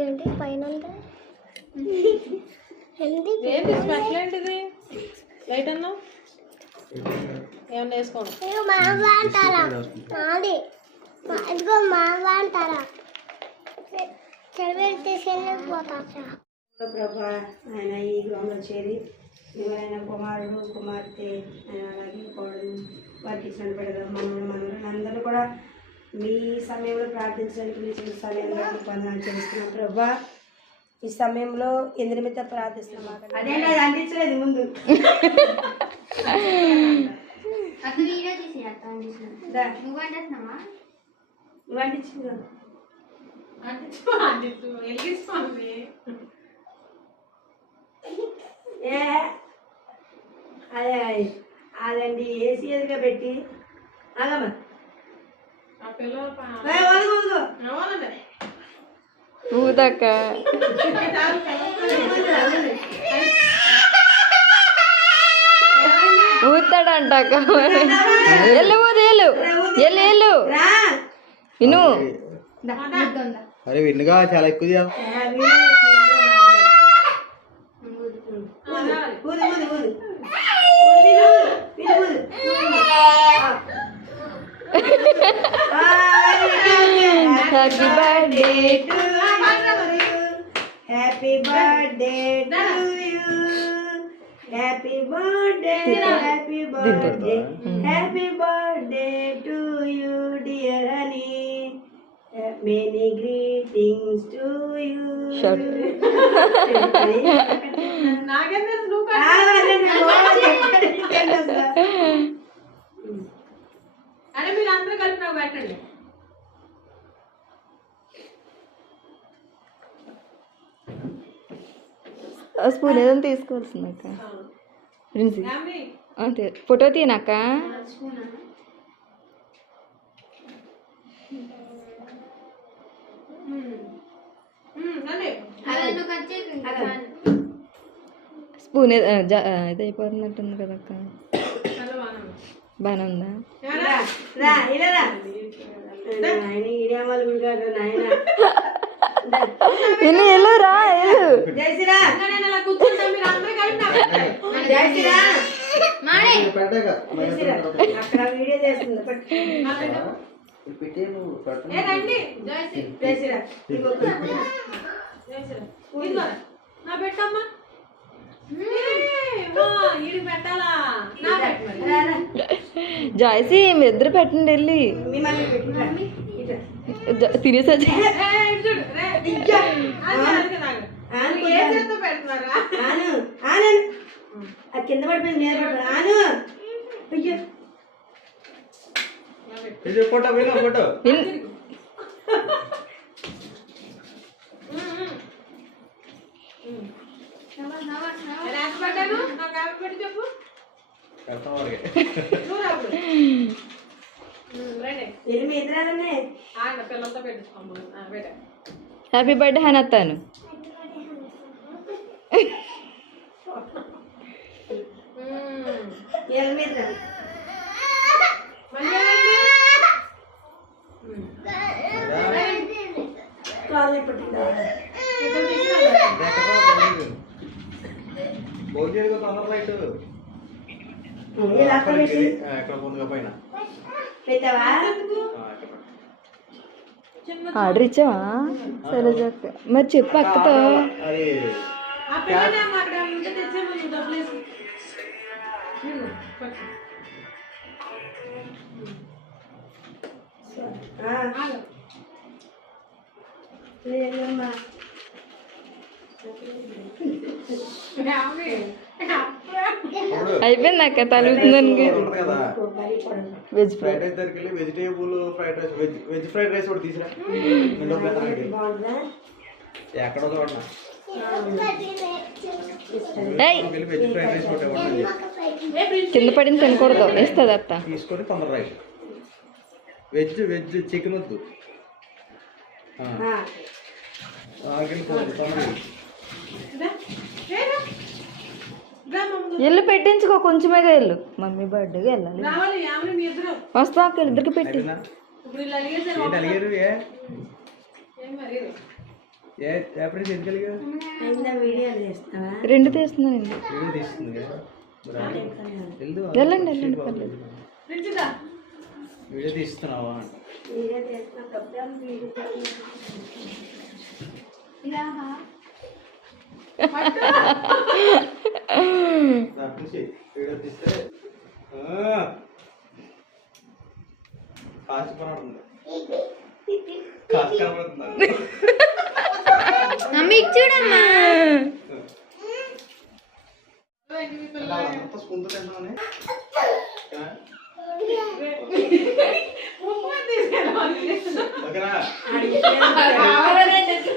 ఏంటి పైన స్పెషల్ ఏంటిది లైట్ అన్నా ఏమన్నా వేసుకోండి ఇదిగో మాంటారా ప్రభా ఆయన ఈ గృహంలో చేరి ఎవరైనా కుమారుడు కుమార్తె ఆయన అలాగే కోడలు వారికి ఇచ్చిన పెడదాం మనల్ని అందరూ కూడా మీ సమయంలో ప్రార్థించడానికి మీ సమయంలో పొందాలని చేస్తున్నాం ప్రభా ఈ సమయంలో ఎందరిమిత ప్రార్థిస్తున్నాం అదేంటి అది అందించలేదు ముందు నువ్వు అందించింది అదే అదండి ఏసీ ఎదురుగా పెట్టి ఆగమ్మా ఊదక్క ఊతాడంట ఎల్లు ఊదు ఎల్లు ఎల్లు ఎల్లు ఇను అరే విన్నుగా చాలా ఎక్కువ happy birthday happy birthday to you happy birthday happy birthday happy birthday to you dear honey many greetings to you అరే మీరు అందరూ కలిపి నాకు పెట్టండి స్పూన్ ఏదైనా తీసుకోవాల్సింది అక్క అంతే ఫోటో తీనక్క స్పూన్ ఇదైపోతున్నట్టుంది కదక్క బాగానే ఉందా వెళ్ళు రా అక్కడ వీడియో చేస్తుంది జాయిసి మీ ఇద్దరు పెట్టండి వెళ్ళి తినేసా కింద పడిపోయింది ఫోటో ఫోటో హ్యాపీ బర్త్డే అని వస్తాను వాళ్ళని పట్టిందా భోజనం తొందర రైట్ ఇలా అక్కడ పెట్టి ఎక్కడ ముందుగా పైన పెట్టావా ఆర్డర్ ఇచ్చావా సరే చక్క మరి చెప్పు అక్కతో అది ఆ పిల్లనే అక్కడ ఉంటే తెచ్చేమని డబ్బులు వేసి లేదమ్మా చూడు అయిపోయింది అక్క తలుగుతుందానికి ఉంటుంది కదా వెజ్ ఫ్రై ఫ్రైడ్ రైస్ దగ్గరికి వెళ్ళి vegetable fried rice veg fried rice కూడా తీసురా రెండో ప్లేట్ నాకు బాగుంటుందా ఎక్కడో చూడనా ఏయ్ వెళ్ళి వెజ్ ఫ్రైడ్ రైస్ ఒకటి ఇవ్వండి కింద పడింది తినకూడదు వేస్తుంది అత్త తీసుకొని తొందర రైట్ వెజ్ చికెన్ వద్దు వెళ్ళిపోవద్దు తొందర ఎల్లు పెట్టించుకో కొంచెమేగా ఎల్లు మమ్మీ బర్త్డేకి వెళ్ళాలి రావాలి ఆమె మీ ఇద్దరు వస్తా అక్క ఇద్దరికి పెట్టి అయిపోయిందా ఇప్పుడు ఇలా అడిగేసారు ఏంటి అలిగారు ఏం మరి ఎప్పుడు ఎందుకు అలిగా అయిందా వీడియోలు చేస్తావా రెండు తీస్తున్నానండి వీడియో తీస్తుంది కదా వెళ్దు వెళ్ళండి వెళ్ళండి పర్లేదు ఫ్రిడ్జ్దా వీడియో తీస్తున్నావా వీడియో చేస్తున్నప్పుడు వీడియో నుంచి వీడియో తీస్తే కాసి పడుతుంది కాసి కనబడుతుంది మమ్మీ చూడమ్మా అంతా స్పూన్తో తింటామని ఓకేనా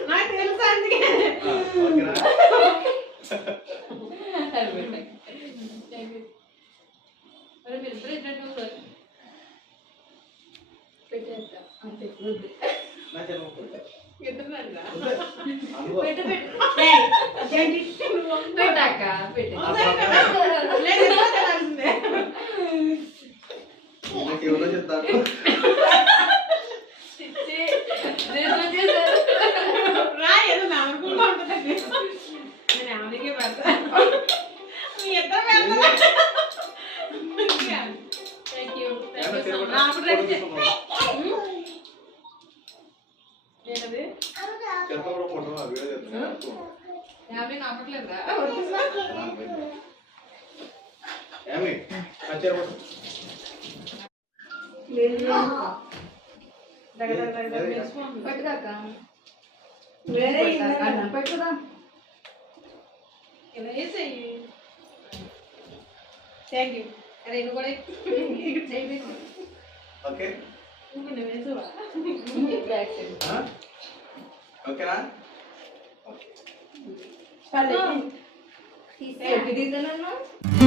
నాకు తెలుసు అందుకే ఓకేనా మరి మీరు ఇద్దరు ఇద్దరు పెట్టేస్తా అంతే నా జన్మ ఇద్దరు అందుకో పెట్టాక పెట్టే ఎవరో చెప్తారు రా ఏదో నమ్మకంగా ఉంటుందండి నేను ఆమెకే పెడతా మీ ఇద్దరు పెడతా థ్యాంక్ యూ అప్పుడు రెడీ ఏంటది చెప్తారు ఫోటో వీడియో చెప్తాను యాభై కాపట్లేదా ఏమి వచ్చారు ఫోటో పట్టుదాక వేరే పట్టుదా ఇలా వేసేయి థ్యాంక్ యూ అరే నువ్వు కూడా ఓకే నువ్వు వేసువా బ్యాక్ సైడ్ ఓకేనా తీసేది నన్ను